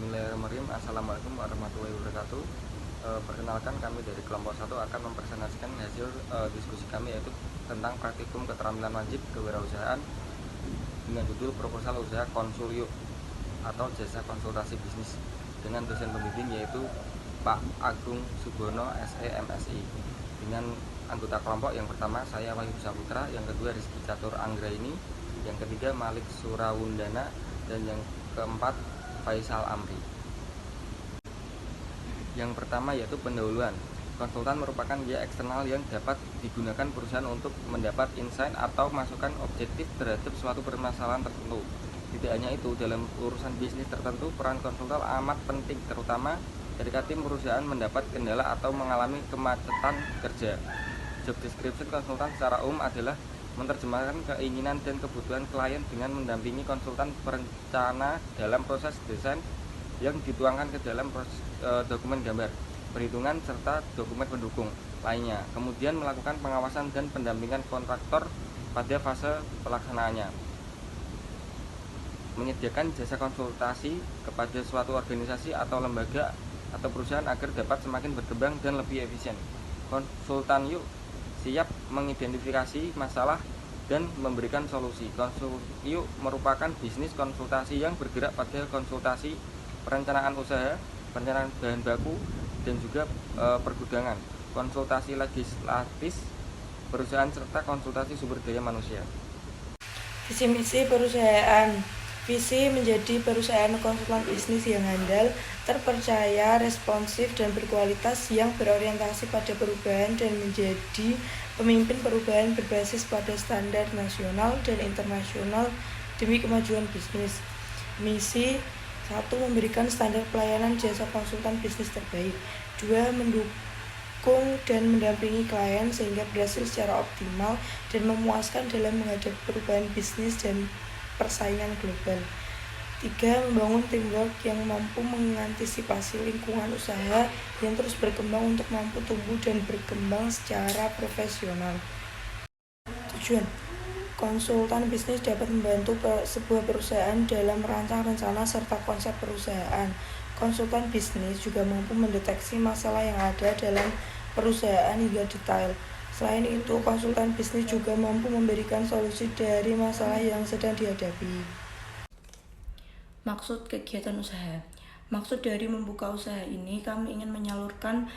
Bismillahirrahmanirrahim. Assalamualaikum warahmatullahi wabarakatuh. Perkenalkan, kami dari kelompok 1 akan mempresentasikan hasil diskusi kami, yaitu tentang praktikum keterampilan wajib kewirausahaan dengan judul proposal usaha Konsul Yuk atau jasa konsultasi bisnis, dengan dosen pembimbing yaitu Pak Agung Subono SE MSI, dengan anggota kelompok yang pertama saya Wahyu Saputra, yang kedua Rizky Catur Anggraini, yang ketiga Malik Surawundana, dan yang keempat Faisal Amri. Yang pertama yaitu pendahuluan. Konsultan merupakan biaya eksternal yang dapat digunakan perusahaan untuk mendapat insight atau masukan objektif terhadap suatu permasalahan tertentu. Tidak hanya itu, dalam urusan bisnis tertentu, peran konsultan amat penting, terutama ketika tim perusahaan mendapat kendala atau mengalami kemacetan kerja. Job description konsultan secara umum adalah menerjemahkan keinginan dan kebutuhan klien dengan mendampingi konsultan perencana dalam proses desain yang dituangkan ke dalam dokumen gambar, perhitungan, serta dokumen pendukung lainnya. Kemudian melakukan pengawasan dan pendampingan kontraktor pada fase pelaksanaannya. Menyediakan jasa konsultasi kepada suatu organisasi atau lembaga atau perusahaan agar dapat semakin berkembang dan lebih efisien. Konsultan Yuk siap mengidentifikasi masalah dan memberikan solusi. Konsul Yuk merupakan bisnis konsultasi yang bergerak pada konsultasi perencanaan usaha, perencanaan bahan baku, dan juga pergudangan, konsultasi legislatif perusahaan, serta konsultasi sumber daya manusia. Visi misi perusahaan. Visi menjadi perusahaan konsultan bisnis yang handal, terpercaya, responsif, dan berkualitas, yang berorientasi pada perubahan dan menjadi pemimpin perubahan berbasis pada standar nasional dan internasional demi kemajuan bisnis. Misi: 1. Memberikan standar pelayanan jasa konsultan bisnis terbaik. 2. Mendukung dan mendampingi klien sehingga berhasil secara optimal dan memuaskan dalam menghadapi perubahan bisnis dan persaingan global. 3. Membangun teamwork yang mampu mengantisipasi lingkungan usaha yang terus berkembang untuk mampu tumbuh dan berkembang secara profesional. Tujuan: konsultan bisnis dapat membantu sebuah perusahaan dalam merancang rencana serta konsep perusahaan. Konsultan bisnis juga mampu mendeteksi masalah yang ada dalam perusahaan hingga detail. Selain itu, konsultan bisnis juga mampu memberikan solusi dari masalah yang sedang dihadapi. Maksud kegiatan usaha. Maksud dari membuka usaha ini, kami ingin menyalurkan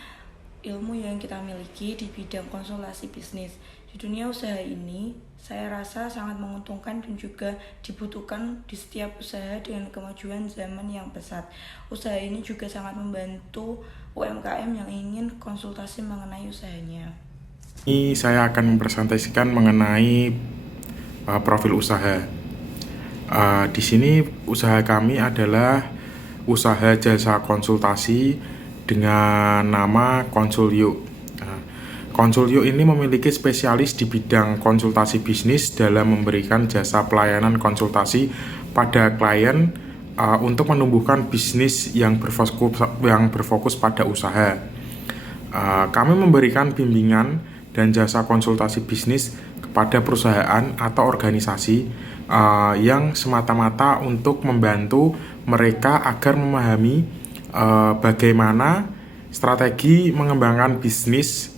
ilmu yang kita miliki di bidang konsultasi bisnis. Di dunia usaha ini, saya rasa sangat menguntungkan dan juga dibutuhkan di setiap usaha dengan kemajuan zaman yang pesat. Usaha ini juga sangat membantu UMKM yang ingin konsultasi mengenai usahanya. Ini saya akan mempresentasikan mengenai profil usaha. Di sini usaha kami adalah usaha jasa konsultasi dengan nama Konsul Yuk. Konsul Yuk ini memiliki spesialis di bidang konsultasi bisnis dalam memberikan jasa pelayanan konsultasi pada klien untuk menumbuhkan bisnis yang berfokus pada usaha. Kami memberikan bimbingan dan jasa konsultasi bisnis kepada perusahaan atau organisasi yang semata-mata untuk membantu mereka agar memahami bagaimana strategi mengembangkan bisnis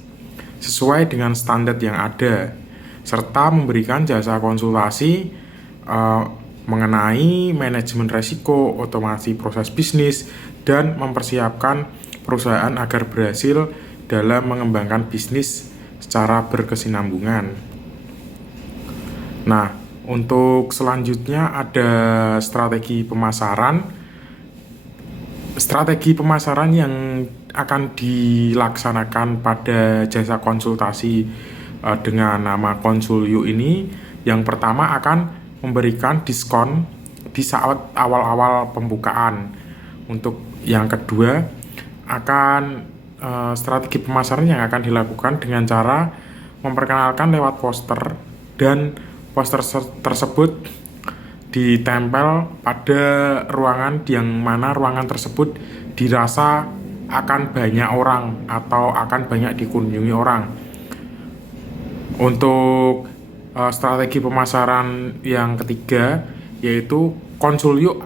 sesuai dengan standar yang ada, serta memberikan jasa konsultasi mengenai manajemen resiko, otomasi proses bisnis, dan mempersiapkan perusahaan agar berhasil dalam mengembangkan bisnis secara berkesinambungan. Nah, untuk selanjutnya ada strategi pemasaran. Strategi pemasaran yang akan dilaksanakan pada jasa konsultasi dengan nama Konsul Yuk ini, yang pertama akan memberikan diskon di saat awal-awal pembukaan. Untuk yang kedua, akan strategi pemasaran yang akan dilakukan dengan cara memperkenalkan lewat poster, dan poster tersebut ditempel pada ruangan yang mana ruangan tersebut dirasa akan banyak orang atau akan banyak dikunjungi orang. Untuk strategi pemasaran yang ketiga, yaitu Konsul Yuk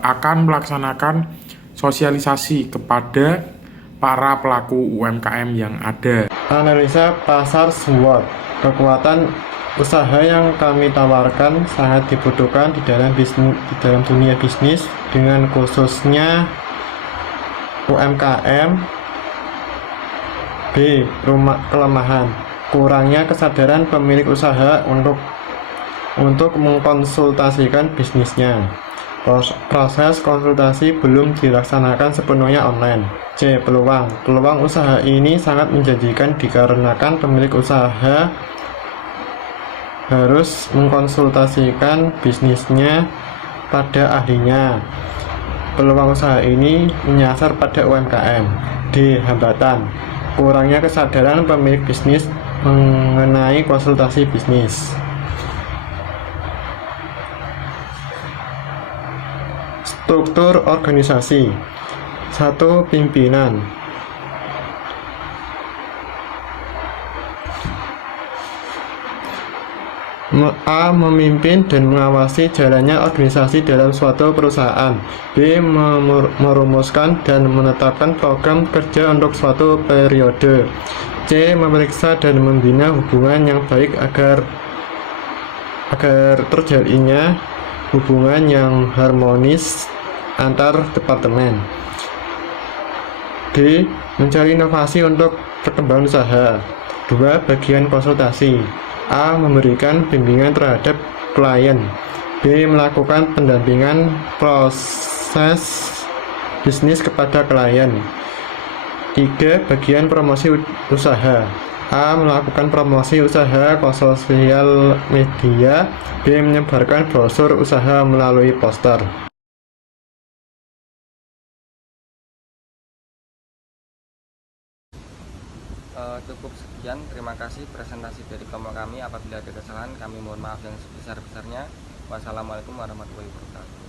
akan melaksanakan sosialisasi kepada para pelaku UMKM yang ada. Analisa pasar SWOT. Kekuatan usaha yang kami tawarkan sangat dibutuhkan di dalam dunia bisnis, dengan khususnya UMKM. B. Kelemahan. Kurangnya kesadaran pemilik usaha untuk mengkonsultasikan bisnisnya. Proses konsultasi belum dilaksanakan sepenuhnya online. C. Peluang. Peluang usaha ini sangat menjanjikan dikarenakan pemilik usaha harus mengkonsultasikan bisnisnya pada ahlinya. Peluang usaha ini menyasar pada UMKM. D. Hambatan. Kurangnya kesadaran pemilik bisnis mengenai konsultasi bisnis. Struktur organisasi. 1. Pimpinan. A. Memimpin dan mengawasi jalannya organisasi dalam suatu perusahaan. B. Merumuskan dan menetapkan program kerja untuk suatu periode. C. Memeriksa dan membina hubungan yang baik agar terjalinnya hubungan yang harmonis antar departemen. D. Mencari inovasi untuk perkembangan usaha. 2. Bagian konsultasi. A. Memberikan bimbingan terhadap klien. B. Melakukan pendampingan proses bisnis kepada klien. 3. Bagian promosi usaha. A. Melakukan promosi usaha ke sosial media. B. Menyebarkan brosur usaha melalui poster. Cukup sekian, terima kasih presentasi dari kelompok kami. Apabila ada kesalahan, kami mohon maaf yang sebesar-besarnya. Wassalamualaikum warahmatullahi wabarakatuh.